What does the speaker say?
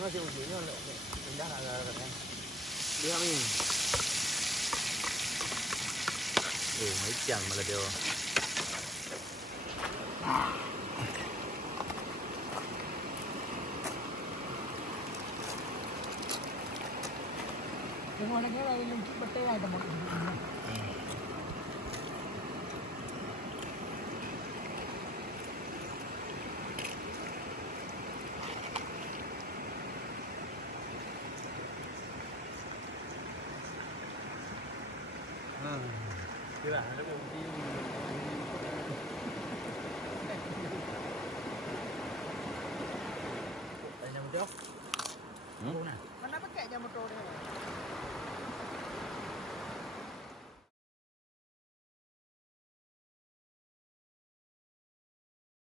nó chịu chịu nó mình đã là đi không nhìn mấy chằng mà là đều nhưng mà nó cái này dùng bật tay này là một cái bạn nó cũng đi đây nằm trước. Cô nè. Nó bắt chạy cho một trâu đây.